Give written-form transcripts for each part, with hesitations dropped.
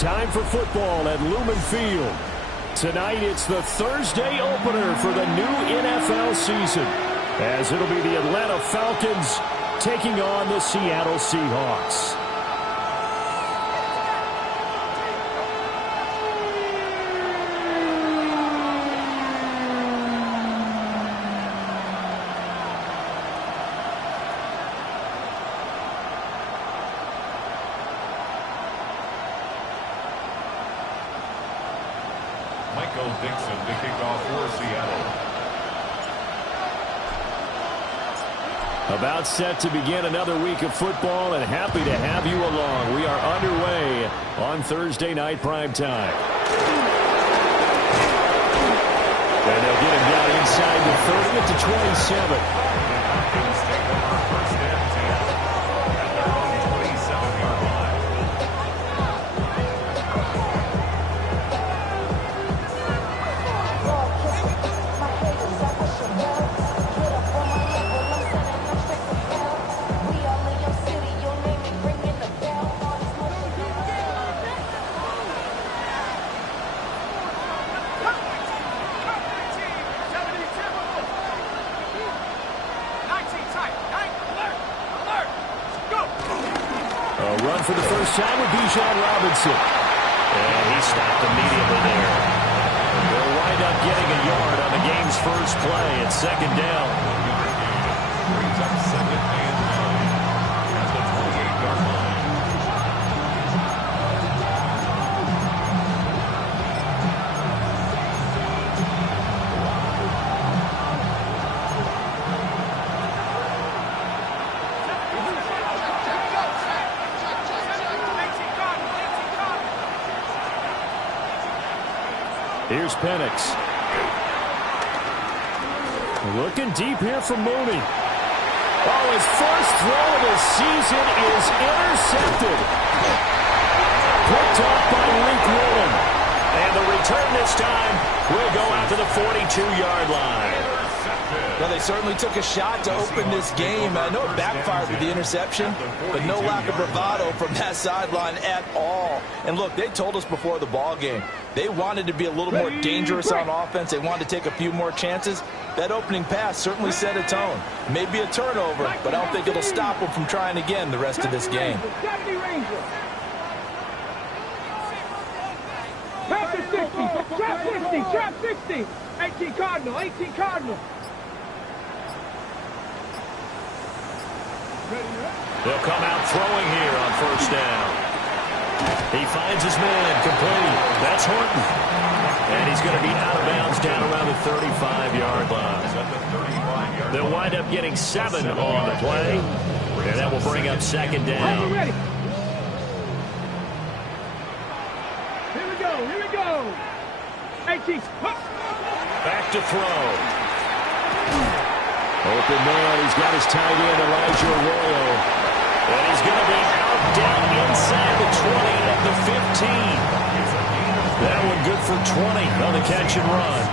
It's time for football at Lumen Field. Tonight, it's the Thursday opener for the new NFL season, as it'll be the Atlanta Falcons taking on the Seattle Seahawks. To kick off for Seattle. About set to begin another week of football, and happy to have you along. We are underway on Thursday night primetime. And they'll get him down inside the 30 at the 27. Falcons take over first and 10 at their own 27-yard line. For the first time with Robinson. And he stopped immediately there. They'll wind up getting a yard on the game's first play at second down. Brings up second and 9 at the 28-yard line. Here's Penix. Looking deep here for Mooney. Oh, his first throw of the season is intercepted. Picked off by Link Woolen. And the return this time will go out to the 42-yard line. Well, they certainly took a shot to open this game. I know it backfired with the interception, but no lack of bravado from that sideline at all. And look, they told us before the ball game, they wanted to be a little more dangerous on offense. They wanted to take a few more chances. That opening pass certainly set a tone. Maybe a turnover, but I don't think it'll stop them from trying again the rest of this game. Trap 60, 18 Cardinal, 18 Cardinal. They'll come out throwing here on first down. He finds his man complete. That's Horton. And he's going to be out of bounds down around the 35-yard line. They'll wind up getting 7 on the play. And that will bring up second down. Here we go. 18. Back to throw. Open man. He's got his tight end, Elijah Arroyo. And he's going to be out down inside the 20 at the 15. That one good for 20 on the catch and run.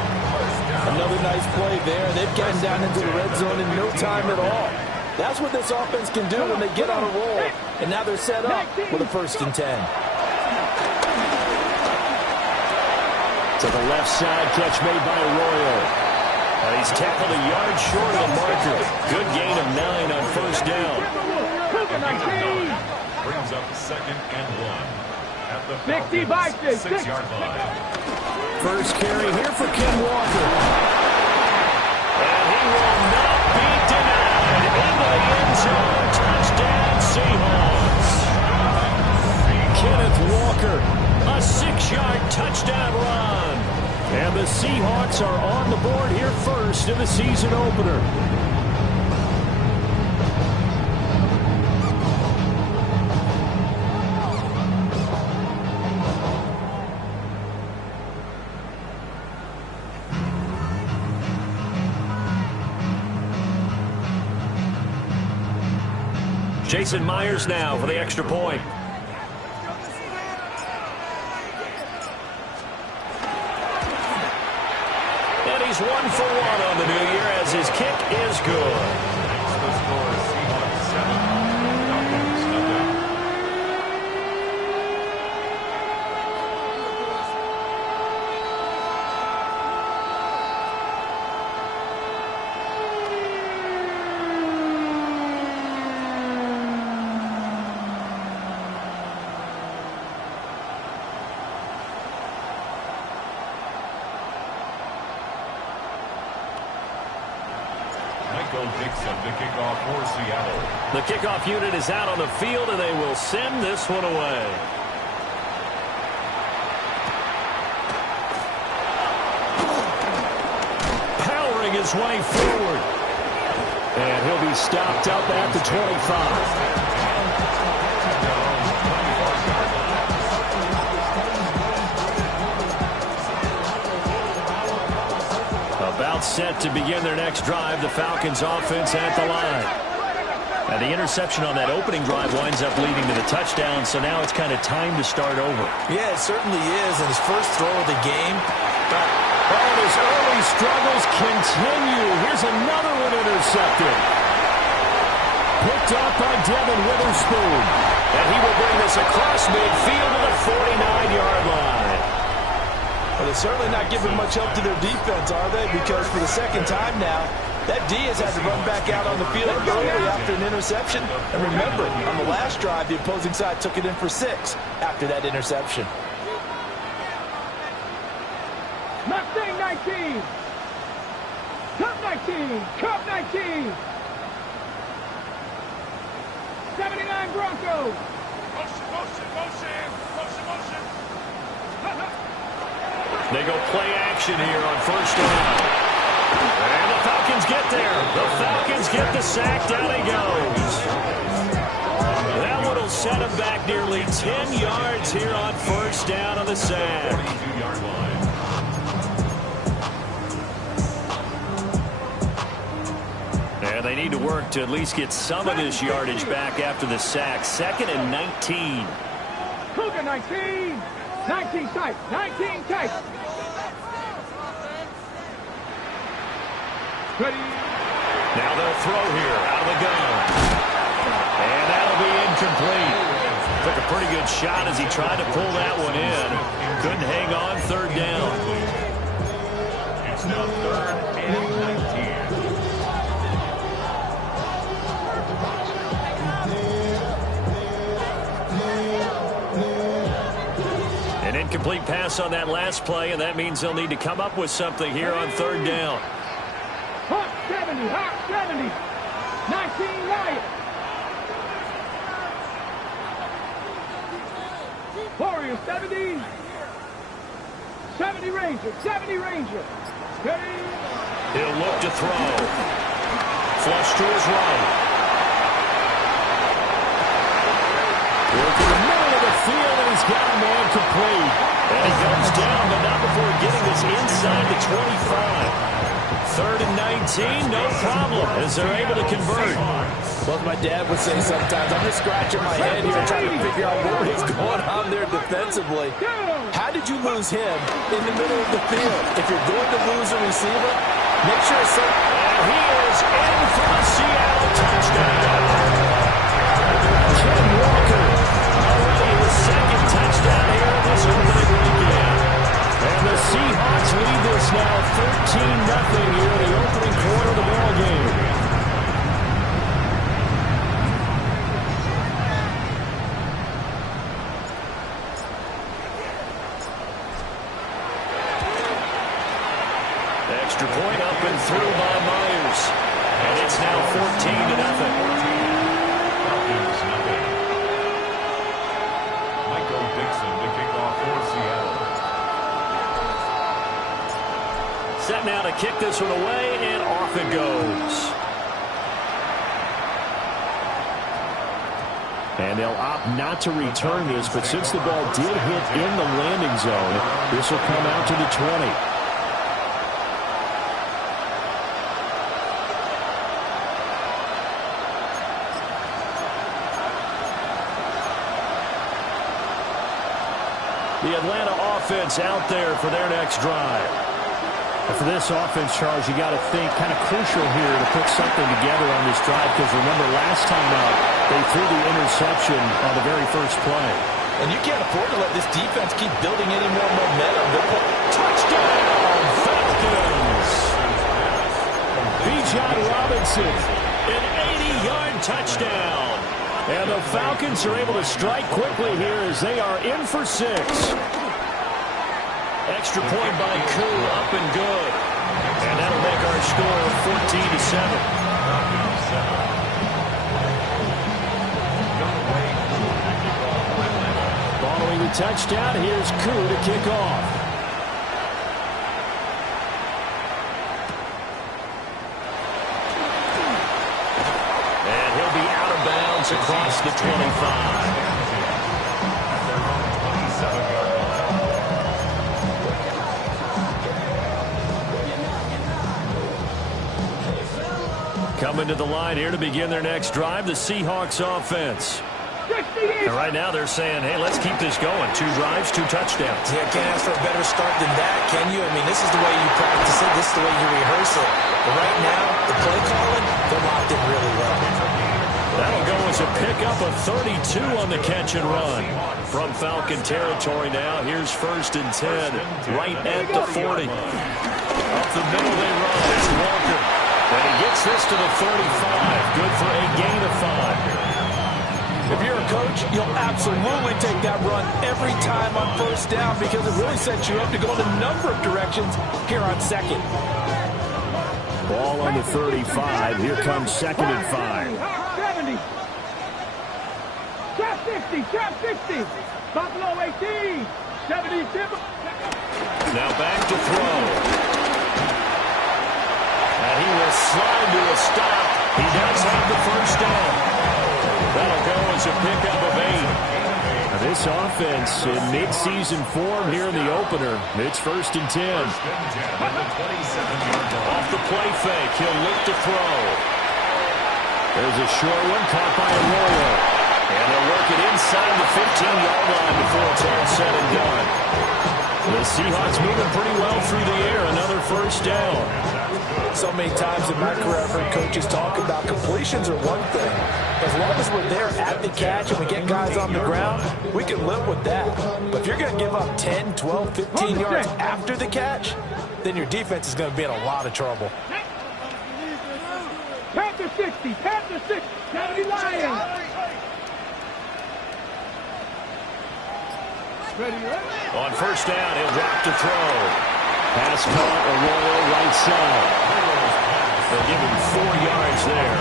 Another nice play there. They've gotten down into the red zone in no time at all. That's what this offense can do when they get on a roll. And now they're set up with a 1st and 10. To the left side, catch made by Arroyo. He's tackled a yard short of the marker. Good gain of 9 on first down. Brings up second and 1 at the 6-yard line. First carry here for Ken Walker. And he will not be denied. Into the end zone. Touchdown, Seahawks. Kenneth Walker, a 6-yard touchdown run. And the Seahawks are on the board here first in the season opener. Jason Myers now for the extra point. And he's 1 for 1 on the new year as his kick is good. The score is Seahawks 7, Falcons 0. Michael Dixon to kick off for Seattle. The kickoff unit is out on the field, and they will send this one away. Powering his way forward. And he'll be stopped up at the 25. About set to begin their next drive, the Falcons offense at the line. And the interception on that opening drive winds up leading to the touchdown, so now it's kind of time to start over. Yeah, it certainly is, and his first throw of the game. And his early struggles continue. Here's another one intercepted. Picked up by Devin Witherspoon. And he will bring this across midfield to the 49-yard line. Well, they're certainly not giving much help to their defense, are they? Because for the second time now, that D has had to run back out on the field early after an interception. And remember, on the last drive, the opposing side took it in for 6 after that interception. Mustang 19. Cup 19. Cup 19. 79 Broncos. Motion. They go play action here on first down. And the Falcons get there. The Falcons get the sack. Down he goes. That one will set him back nearly 10 yards here on first down on the sack. 42-yard line. And they need to work to at least get some of this yardage back after the sack. 2nd and 19. Cougar 19. 19 tight. 19 tight. Ready. Now they'll throw here out of the gun. And that'll be incomplete. Took a pretty good shot as he tried to pull that one in. Couldn't hang on. 3rd down. It's now 3rd and 19. An incomplete pass on that last play, and that means they'll need to come up with something here on 3rd down. Hawk 70. Hawk 70. 19 Riot. Warrior 70. 70 Ranger. 70 Ranger. Ready. He'll look to throw. Flush to his right. Working the middle of the field, and he's got a man complete. And he comes down, but not before getting this inside the 25. 3rd and 19, no problem, as they're able to convert. Well, as my dad would say sometimes, I'm just scratching my head here trying to figure out what is going on there defensively. How did you lose him in the middle of the field? If you're going to lose a receiver, make sure it's some... And he is in for the Seattle touchdown. Ken Walker, already his 2nd touchdown here in this opening weekend. And the Seahawks lead this now 13-0 here in the opening quarter of the ball game. Extra point up and through by Myers. And it's now 14-0. Falcons, nothing. Michael Dixon to kick off for Seattle. Set now to kick this one away, and off it goes. And they'll opt not to return this, but since the ball did hit in the landing zone, this will come out to the 20. The Atlanta offense out there for their next drive. And for this offense, Charles, you got to think kind of crucial here to put something together on this drive, because remember last time out they threw the interception on the very first play. And you can't afford to let this defense keep building any more momentum. Touchdown, Falcons! Bijan Robinson, an 80-yard touchdown. And the Falcons are able to strike quickly here as they are in for 6. Extra point by Koo, up and good. And that'll make our score 14-7. Following the touchdown, here's Koo to kick off. And he'll be out of bounds across the 25. Coming to the line here to begin their next drive, the Seahawks offense. And right now they're saying, hey, let's keep this going. 2 drives, 2 touchdowns. Yeah, can't ask for a better start than that, can you? I mean, this is the way you practice it. This is the way you rehearse it. But right now, the play calling, they're locked in really well. That'll go as a pickup of 32 on the catch and run. From Falcon territory now, here's 1st and 10, right at the 40. Up the middle they run. It's Walker. And he gets this to the 35. Good for a gain of 5. If you're a coach, you'll absolutely take that run every time on 1st down because it really sets you up to go in a number of directions here on 2nd. Ball on the 35. Here comes 2nd and 5. 70. Trap 60. Trap 60. Buffalo 18. 70. Now back to throw. And he will slide to a stop. He does have the 1st down. That'll go as a pickup of 8. Now this offense in mid-season form here in the opener. It's 1st and 10. Off the play fake, he'll look to throw. There's a short one caught by Arroyo. And they'll work it inside the 15-yard line before it's all said and done. The Seahawks moving pretty well through the air. Another 1st down. So many times in my career, I've heard coaches talk about completions are one thing. As long as we're there at the catch and we get guys on the ground, we can live with that. But if you're going to give up 10, 12, 15 yards after the catch, then your defense is going to be in a lot of trouble. Panther 60. Panther 60. 70 Lions. Ready. On 1st down, he'll drop to throw. Pass caught, Arroyo right side. They'll give him 4 yards there,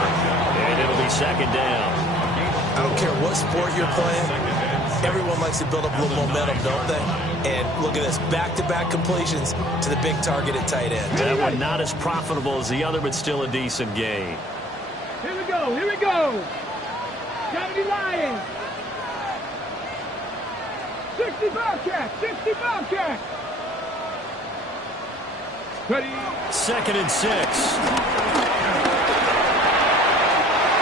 and it'll be 2nd down. I don't care what sport you're playing. Everyone likes to build up a little momentum, don't they? And look at this, back-to-back completions to the big target at tight end. That one not as profitable as the other, but still a decent gain. Here we go. Here we go. 70 Lions. 60 Bobcats. 60 Bobcats. Ready. 2nd and 6.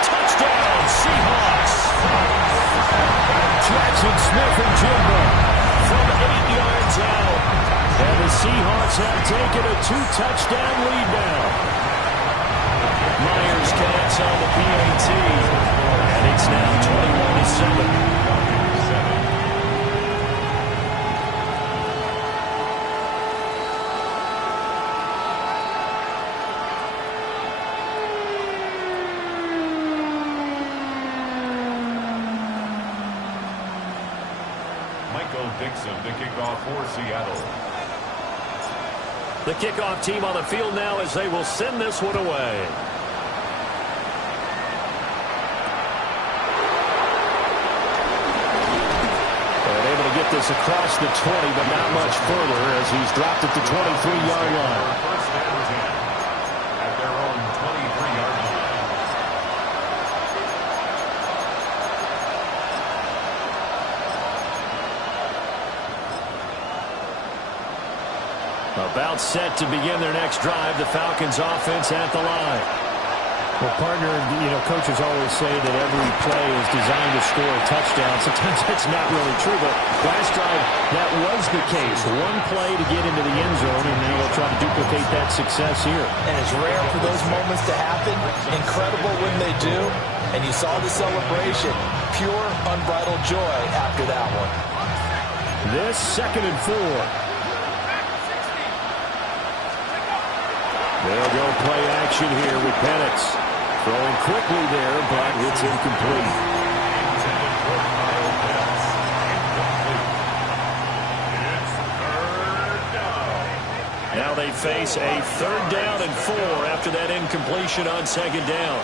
Touchdown, Seahawks. Jackson Smith and Jimbo from 8 yards out. And the Seahawks have taken a 2-touchdown lead now. Myers connects on the PAT. And it's now 21-7. Dixon to kick off for Seattle. The kickoff team on the field now as they will send this one away. And able to get this across the 20, but not much further as he's dropped at the 23-yard line. 1st and 10 at their own 23-yard line. About set to begin their next drive. The Falcons offense at the line. Well, partner, coaches always say that every play is designed to score a touchdown. Sometimes that's not really true, but last drive, that was the case. One play to get into the end zone, and now they'll try to duplicate that success here. And it's rare for those moments to happen. Incredible when they do. And you saw the celebration. Pure, unbridled joy after that one. This 2nd and 4. They'll go play action here with Penix. Throwing quickly there, but it's incomplete. Now they they face a 3rd down and 4 after that incompletion on 2nd down.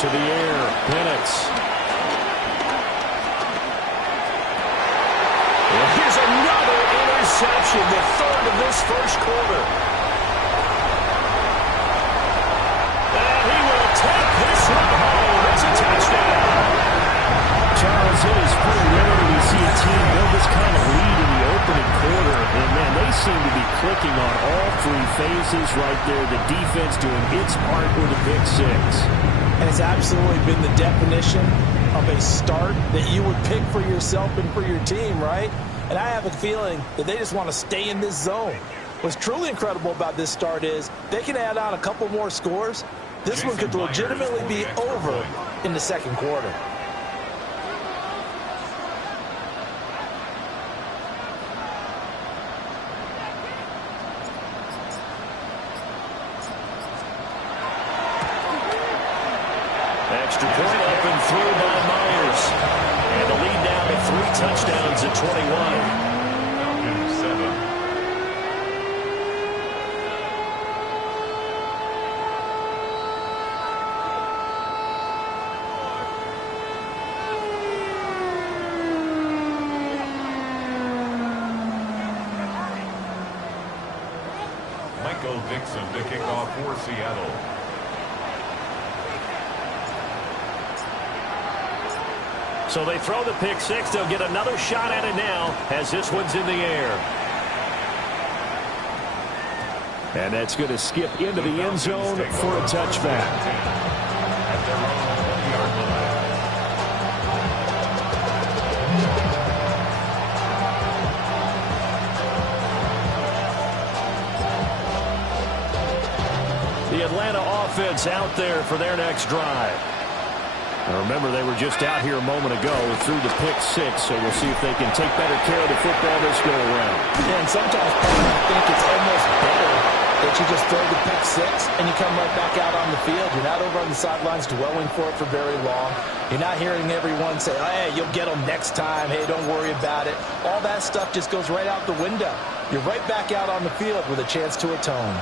To the air, Penix. And here's another interception, the 3rd of this first quarter. And he will take this one home. It's a touchdown. Charles, it is pretty rare we see a team build this kind of lead in the opening quarter. And, man, they seem to be clicking on all 3 phases right there. The defense doing its part with a pick 6. And it's absolutely been the definition of a start that you would pick for yourself and for your team, right? And I have a feeling that they just want to stay in this zone. What's truly incredible about this start is they can add on a couple more scores. This one could legitimately be over in the 2nd quarter. Extra point up and through by Myers. And the lead down to 3 touchdowns at 21. Falcons 7. Michael Dixon to kick off for Seattle. So they throw the pick 6. They'll get another shot at it now as this one's in the air. And that's going to skip into the end zone for a touchback. At their own 1-yard line. The Atlanta offense out there for their next drive. Now remember, they were just out here a moment ago through the pick 6, so we'll see if they can take better care of the football this go-around. Yeah, and sometimes I think it's almost better that you just throw the pick 6 and you come right back out on the field. You're not over on the sidelines dwelling for it for very long. You're not hearing everyone say, hey, you'll get them next time. Hey, don't worry about it. All that stuff just goes right out the window. You're right back out on the field with a chance to atone.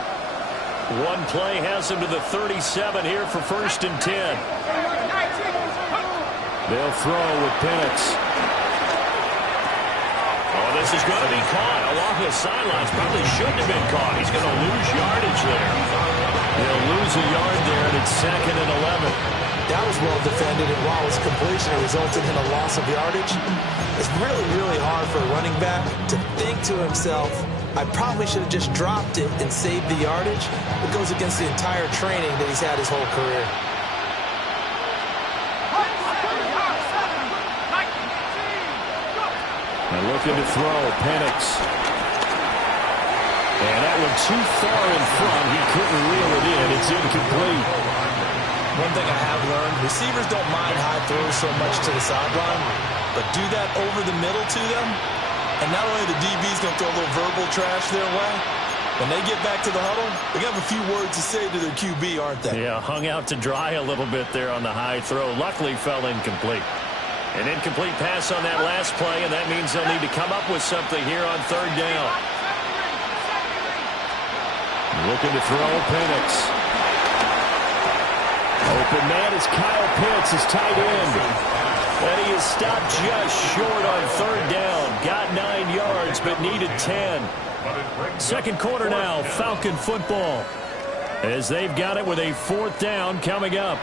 One play has him to the 37 here for 1st and 10. They'll throw with Penix. Oh, this is going to be caught along the sidelines. Probably shouldn't have been caught. He's going to lose yardage there. He'll lose a yard there, and it's 2nd and 11. That was well defended, and while his completion resulted in a loss of yardage, it's really, really hard for a running back to think to himself, I probably should have just dropped it and saved the yardage. It goes against the entire training that he's had his whole career. And looking to throw, Penix. And that one too far in front. He couldn't reel it in. It's incomplete. One thing I have learned, receivers don't mind high throws so much to the sideline, but do that over the middle to them, and not only the DB's going to throw a little verbal trash their way, when they get back to the huddle, they're going to have a few words to say to their QB, aren't they? Yeah, hung out to dry a little bit there on the high throw. Luckily fell incomplete. An incomplete pass on that last play, and that means they'll need to come up with something here on 3rd down. Looking to throw, Penix. Open man is Kyle Pitts, his tight end. And he is stopped just short on 3rd down. Got 9 yards, but needed 10. 2nd quarter now, Falcon football. As they've got it with a 4th down coming up.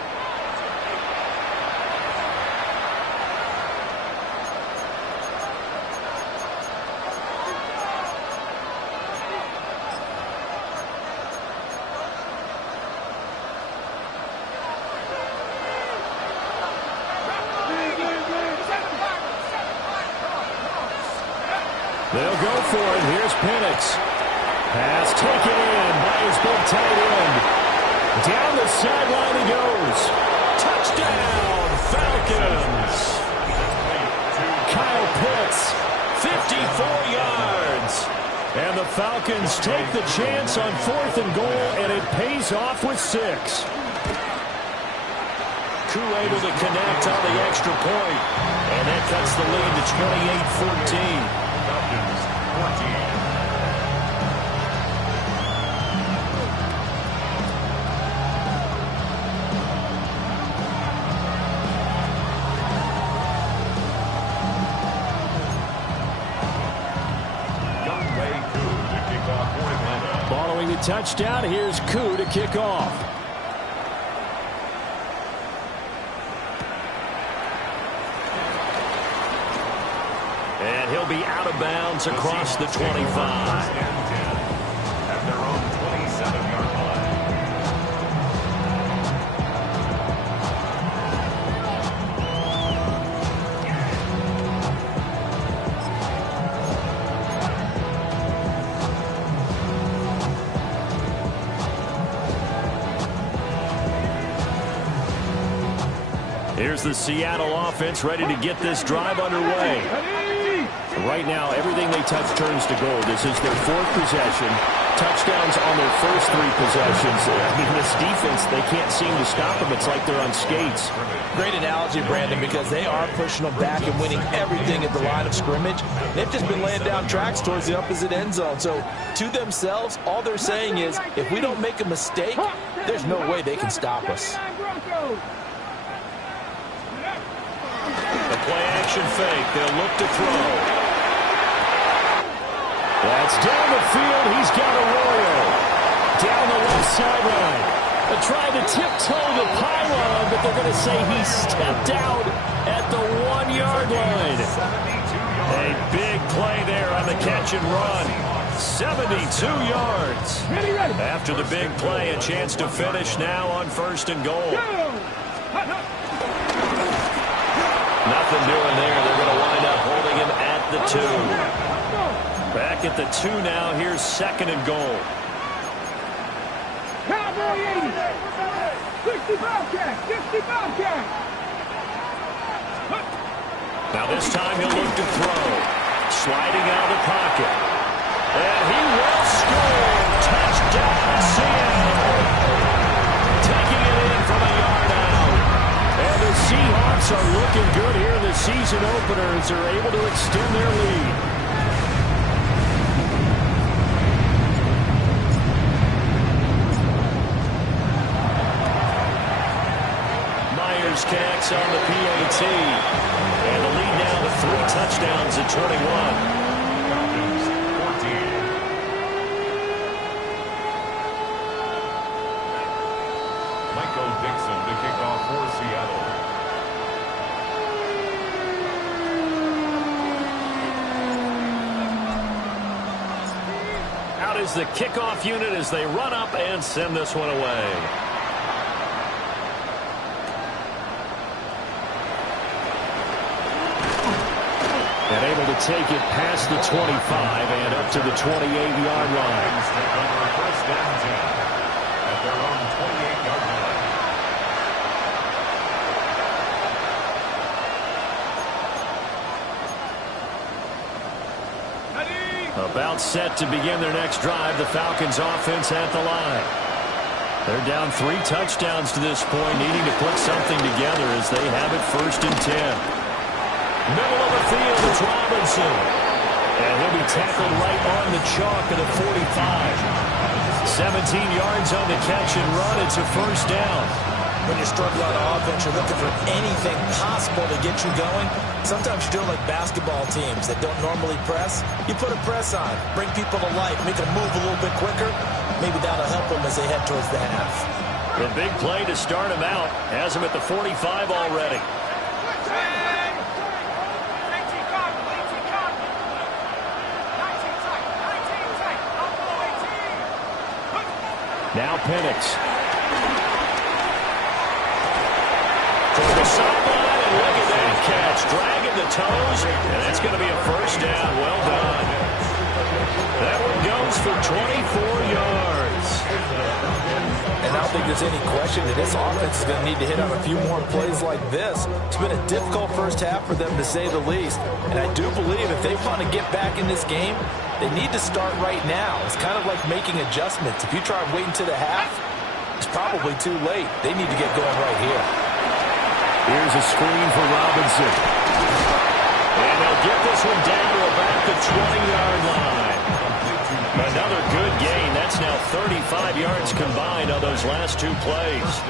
They'll go for it. Here's Penix. Pass taken in by his big tight end. Down the sideline he goes. Touchdown, Falcons. Kyle Pitts, 54 yards. And the Falcons take the chance on 4th and goal, and it pays off with 6. Koo able to connect on the extra point. And that cuts the lead to 28-14. Falcons 14. Following the touchdown, here's Koo to kick off. And he'll be out of bounds across the 25. At their own 27-yard line. Here's the Seattle offense ready to get this drive underway. Right now, everything they touch turns to gold. This is their fourth possession. Touchdowns on their first three possessions. I mean, this defense, they can't seem to stop them. It's like they're on skates. Great analogy, Brandon, because they are pushing them back and winning everything at the line of scrimmage. They've just been laying down tracks towards the opposite end zone. So, to themselves, all they're saying is, if we don't make a mistake, there's no way they can stop us. The play-action fake. They'll look to throw. That's down the field. He's got Arroyo. Down the left sideline. They tried to tiptoe the pylon, but they're going to say he stepped out at the 1-yard line. A big play there on the catch and run. 72 yards. After the big play, a chance to finish now on 1st and goal. Nothing doing there. They're going to wind up holding him at the 2. Back at the 2 now. Here's 2nd and goal. Cowboy 80. 60 Bobcat. 60 Bobcat. Now this time he'll look to throw. Sliding out of the pocket. And he will score. Touchdown, Seattle. Taking it in from a yard out. And the Seahawks are looking good here in the season opener as they're able to extend their lead. Cax on the PAT. And the lead now to 3 touchdowns at 21. Falcons 14. Michael Dixon to kick off for Seattle. Out is the kickoff unit as they run up and send this one away. And able to take it past the 25 and up to the 28-yard line. First down 10 at their own 28-yard line. About set to begin their next drive. The Falcons offense at the line. They're down 3 touchdowns to this point, needing to put something together as they have it 1st and 10. Middle of the field, it's Robinson. And he'll be tackled right on the chalk at the 45. 17 yards on the catch and run. It's a 1st down. When you're struggling on offense, you're looking for anything possible to get you going. Sometimes you're doing like basketball teams that don't normally press. You put a press on, bring people to life, make them move a little bit quicker. Maybe that'll help them as they head towards the half. The big play to start him out has him at the 45 already. Now Penix. Toward the sideline, and look at that catch. Dragging the toes, and that's going to be a 1st down. Well done. That one goes for 24 yards. And I don't think there's any question that this offense is going to need to hit on a few more plays like this. It's been a difficult first half for them, to say the least. And I do believe if they want to get back in this game, they need to start right now. It's kind of like making adjustments. If you try waiting to the half, it's probably too late. They need to get going right here. Here's a screen for Robinson. And they'll get this one down to about the 20-yard line. Another good gain. That's now 35 yards combined on those last two plays.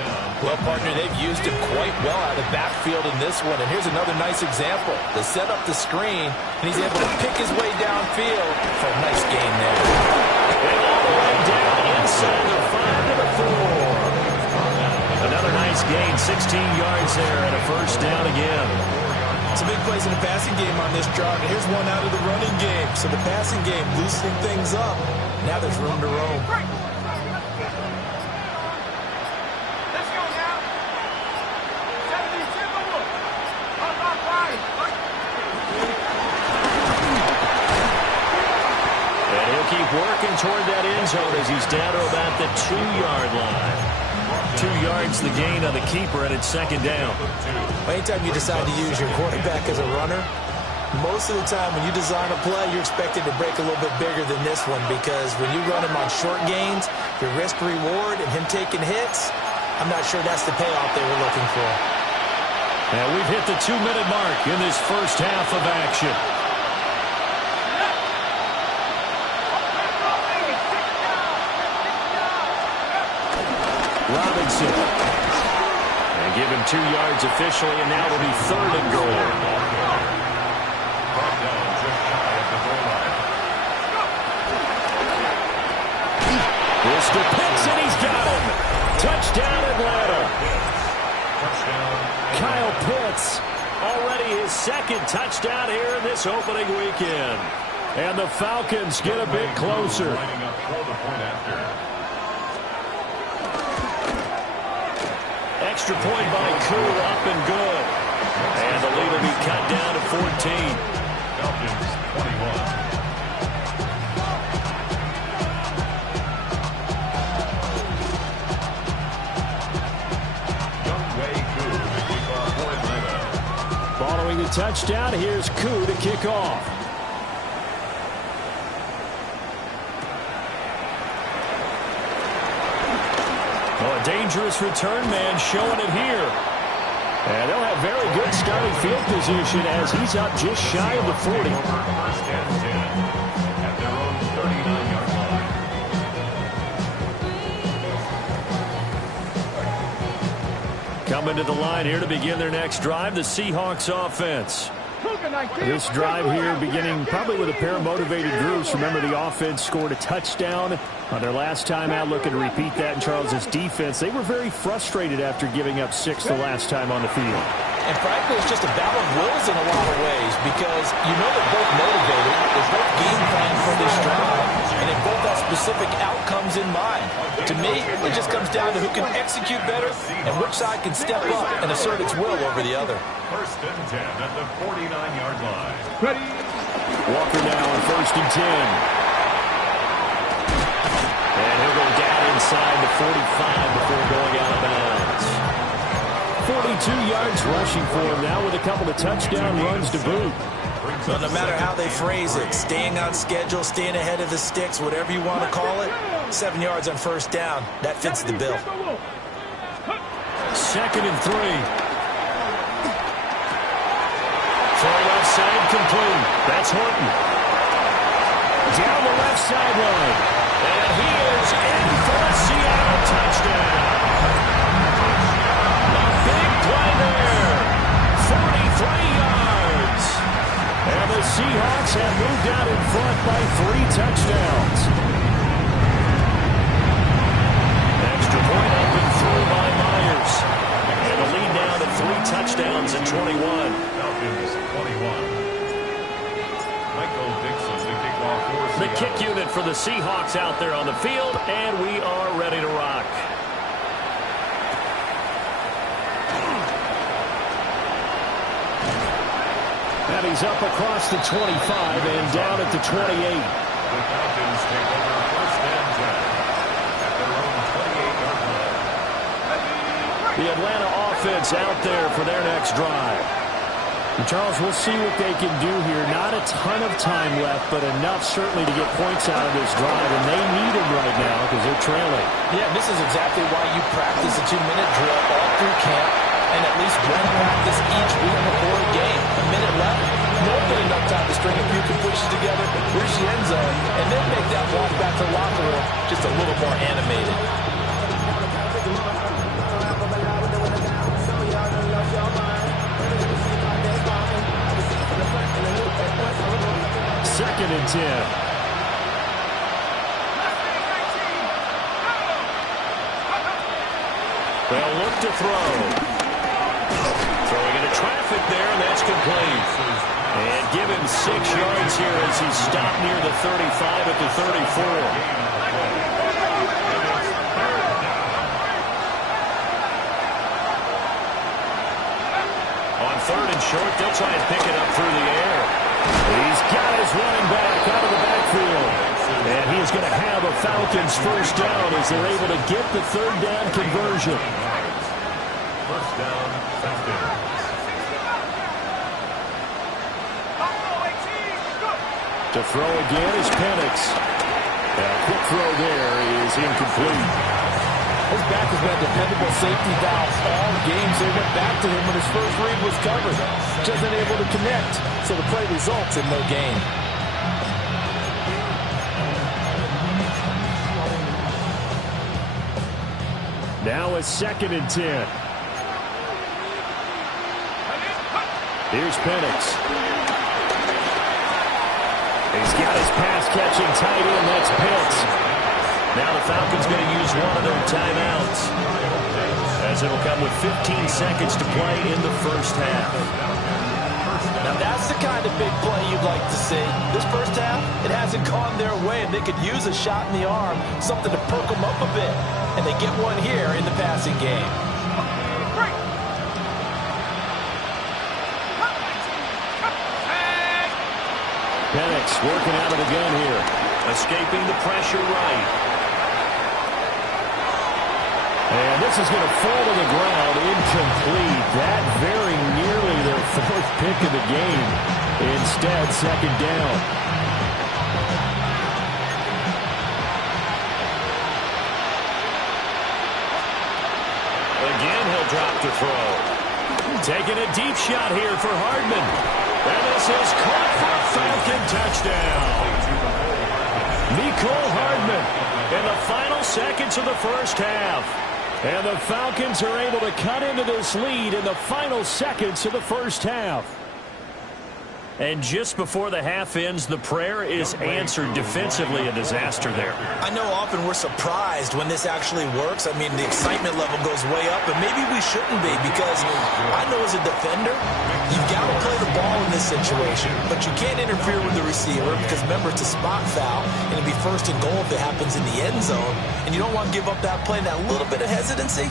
Well, partner, they've used him quite well out of the backfield in this one. And here's another nice example. They set up the screen, and he's able to pick his way downfield for a nice gain there. And all the way down inside the 5 to the 4. Another nice gain, 16 yards there, and a first down again. Some big plays in the passing game on this drive, and here's one out of the running game. So the passing game loosening things up. Now there's room to roam. Let's go now. 72. Up, right. And he'll keep working toward that end zone as he's down to about the 2-yard line. 2 yards the gain on the keeper, and it's second down. Anytime you decide to use your quarterback as a runner, most of the time when you design a play, you're expected to break a little bit bigger than this one, because when you run him on short gains, your risk-reward and him taking hits, I'm not sure that's the payoff they were looking for. And we've hit the 2-minute mark in this first half of action. Robinson. And give him 2 yards officially, and now it'll be 3rd and goal. This to Pitts, and he's got him. Touchdown, Atlanta. Kyle Pitts, already his second touchdown here in this opening weekend. And the Falcons get a bit closer. Extra point by Koo, up and good. And the lead will be cut down to 14. Falcons 21. Following the touchdown, here's Koo to kick off. Oh, a dangerous return man showing it here. And they'll have very good starting field position as he's up just shy of the 40. First and 10 at their own 39-yard line. Coming to the line here to begin their next drive, the Seahawks offense. This drive here beginning probably with a pair of motivated groups. Remember, the offense scored a touchdown on their last time out, looking to repeat that in Charles's defense. They were very frustrated after giving up 6 the last time on the field. And frankly, it's just a battle of wills in a lot of ways, because you know they're both motivated. They're both game plan for this drive, and they both have specific outcomes in mind. To me, it just comes down to who can execute better and which side can step up and assert its will over the other. First and 10 at the 49-yard line. Ready. Walker now on 1st and 10. And he'll go down inside the 45 before going out of bounds. 42 yards rushing for him now with a couple of touchdown runs to boot. Well, no matter how they phrase it, staying on schedule, staying ahead of the sticks, whatever you want to call it, 7 yards on first down, that fits the bill. 2nd and 3. Throw left side complete. That's Horton. Down the left sideline. And he is in for a Seattle touchdown. A big play there. 43 yards. And the Seahawks have moved out in front by 3 touchdowns. Extra point up and through by Myers. And the lead now to 3 touchdowns in 21. Falcons 21. Michael Dixon, the kickoff for The Seattle. kick unit for the Seahawks out there on the field, and we are ready to rock. And he's up across the 25 and down at the 28. The Falcons take over first and 10 at their own 28-yard line. The Atlanta offense out there for their next drive. And Charles, we'll see what they can do here. Not a ton of time left, but enough certainly to get points out of this drive, and they need them right now because they're trailing. Yeah, this is exactly why you practice a 2-minute drill all through camp and at least one practice each week before a game. A minute left, no good enough to the locker room just a little more animated. Second and 10. They'll look to throw. Throwing into traffic there, and that's complete. And give him 6 yards here as he stopped near the 35 at the 34. On 3rd and short, they'll try and pick it up through the air. He's got his running back out of the backfield. And he's going to have a Falcons first down as they're able to get the 3rd down conversion. First down, Falcons. To throw again is Penix. A quick throw there is incomplete. His back has been a dependable safety valve all game, so he went back to him when his first read was covered. Just unable to connect, so the play results in no gain. Now a 2nd and 10. Here's Penix. He's got his pass-catching tight end. That's Pitts. Now the Falcons going to use one of their timeouts, as it'll come with 15 seconds to play in the first half. Now that's the kind of big play you'd like to see. This first half, it hasn't gone their way, and they could use a shot in the arm, something to perk them up a bit. And they get one here in the passing game. Penix working out of the gun here. Escaping the pressure right. And this is going to fall to the ground incomplete. That very nearly their 4th pick of the game. Instead, 2nd down. Again, he'll drop to throw. Taking a deep shot here for Hardman. And this is caught for a Falcon touchdown. Mecole Hardman in the final seconds of the first half. And the Falcons are able to cut into this lead in the final seconds of the first half. And just before the half ends, the prayer is answered. Defensively, a disaster there. I know often we're surprised when this actually works. I mean, the excitement level goes way up, and maybe we shouldn't be, because I know as a defender, you've got to play the ball in this situation, but you can't interfere with the receiver because, remember, it's a spot foul, and it'd be 1st and goal if it happens in the end zone, and you don't want to give up that play. That little bit of hesitancy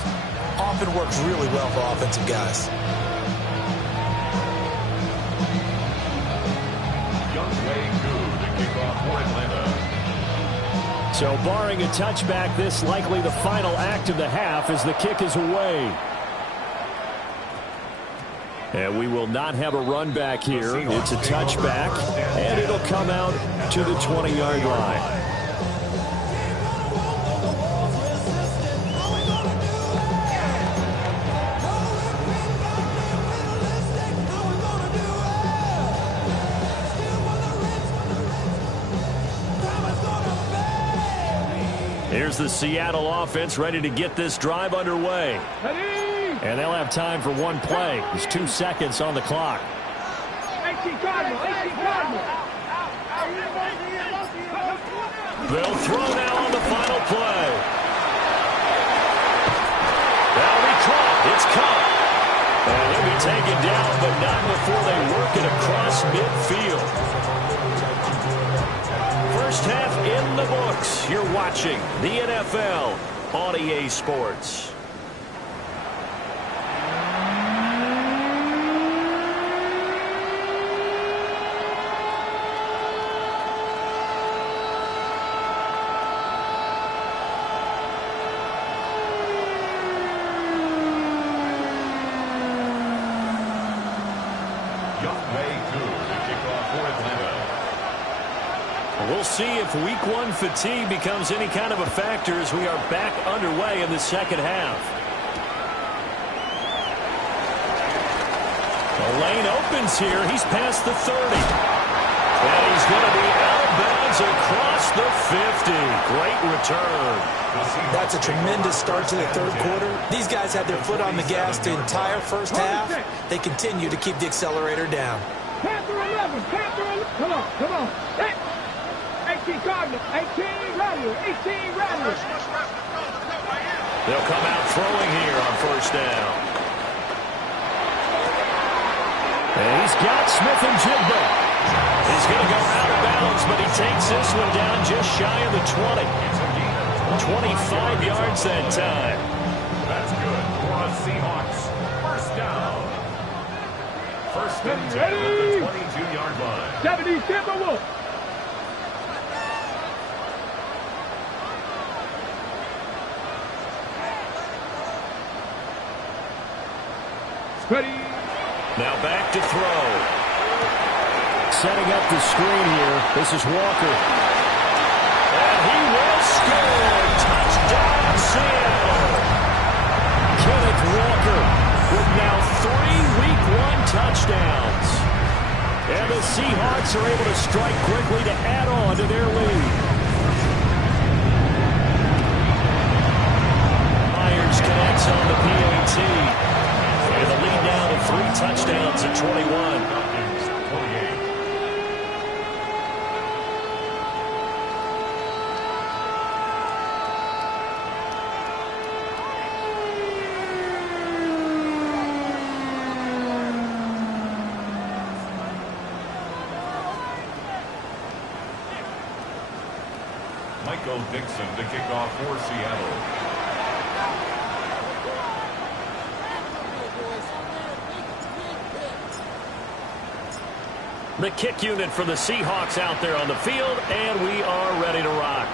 often works really well for offensive guys. So barring a touchback, this likely the final act of the half as the kick is away. And we will not have a run back here. It's a touchback, and it'll come out to the 20-yard line. Here's the Seattle offense ready to get this drive underway. And they'll have time for one play. There's 2 seconds on the clock. They'll throw now on the final play. That'll be caught. It's caught. And he'll be taken down, but not before they work it across midfield. First half in the books. You're watching the NFL on EA Sports. We'll see if week 1 fatigue becomes any kind of a factor as we are back underway in the second half. The lane opens here. He's past the 30. And he's going to be out of bounds across the 50. Great return. That's a tremendous start to the third quarter. These guys had their foot on the gas the entire first half. They continue to keep the accelerator down. Panther 11, Panther 11. Come on, come on. 18 Cardinals, 18 Rattlers, 18 Rattlers. They'll come out throwing here on first down. And he's got Smith and Jigba. He's going to go out of bounds, but he takes this one down just shy of the 20. 25 yards that time. That's good for the Seahawks. First down. First and 10 at the 22-yard line. 70 Timberwolves. Ready. Now back to throw. Setting up the screen here. This is Walker. And he will score. Touchdown, Seattle. Kenneth Walker with now 3 Week 1 touchdowns. And the Seahawks are able to strike quickly to add on to their lead. Myers connects on the PAT. And the lead now to 3 touchdowns at 21. Michael Dixon to kick off for Seattle. The kick unit for the Seahawks out there on the field, and we are ready to rock.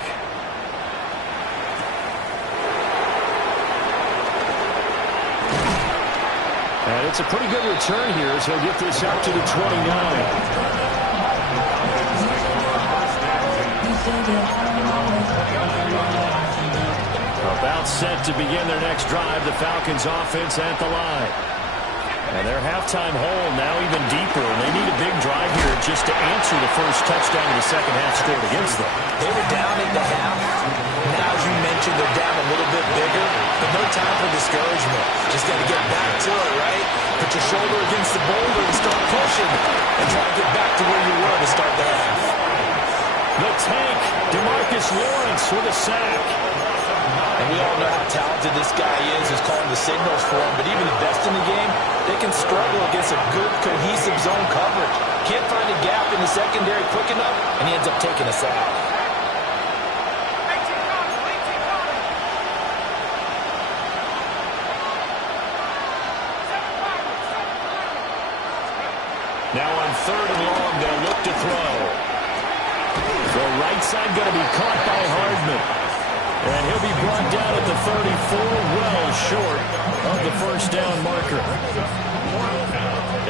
And it's a pretty good return here, so he'll get this out to the 29. About set to begin their next drive, the Falcons offense at the line. And their halftime hole now even deeper, and they need a big drive here just to answer the first touchdown of the second half scored against them. They were down at the half. Now, as you mentioned, they're down a little bit bigger, but no time for discouragement. Just got to get back to it, right? Put your shoulder against the boulder and start pushing and try to get back to where you were to start the half. The tank, DeMarcus Lawrence with a sack. And we all know how talented this guy is who's calling the signals for him, but even the best in the game, they can struggle against a good, cohesive zone coverage. Can't find a gap in the secondary quick enough, and he ends up taking a sack. Now on 3rd and long, they'll look to throw. The right side going to be caught by Hardman. And he'll be brought down at the 34, well short of the first down marker.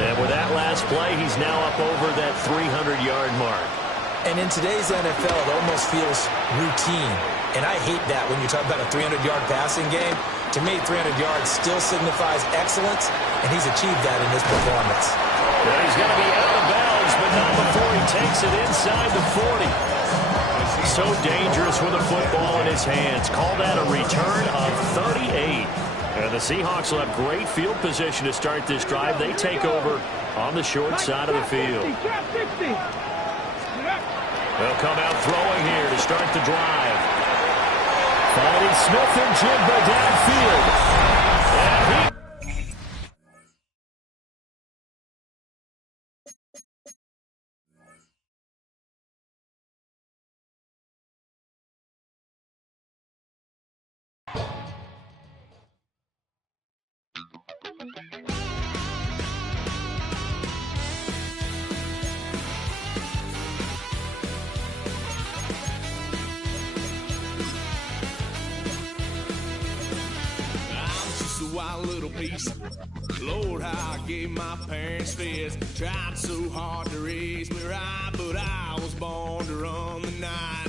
And with that last play, he's now up over that 300-yard mark. And in today's NFL, it almost feels routine. And I hate that when you talk about a 300-yard passing game. To me, 300 yards still signifies excellence, and he's achieved that in this performance. Well, he's going to be out of bounds, but not before he takes it inside the 40. So dangerous with a football in his hands. Call that a return of 38. And the Seahawks will have great field position to start this drive. They take over on the short side of the field. They'll come out throwing here to start the drive. Finding Smith and Jigba downfield. And he wild little piece. Lord, how I gave my parents fist. Tried so hard to raise me right, but I was born to run the night.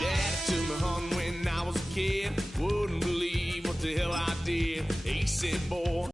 Daddy took me hunting when I was a kid. Wouldn't believe what the hell I did. He said, boy,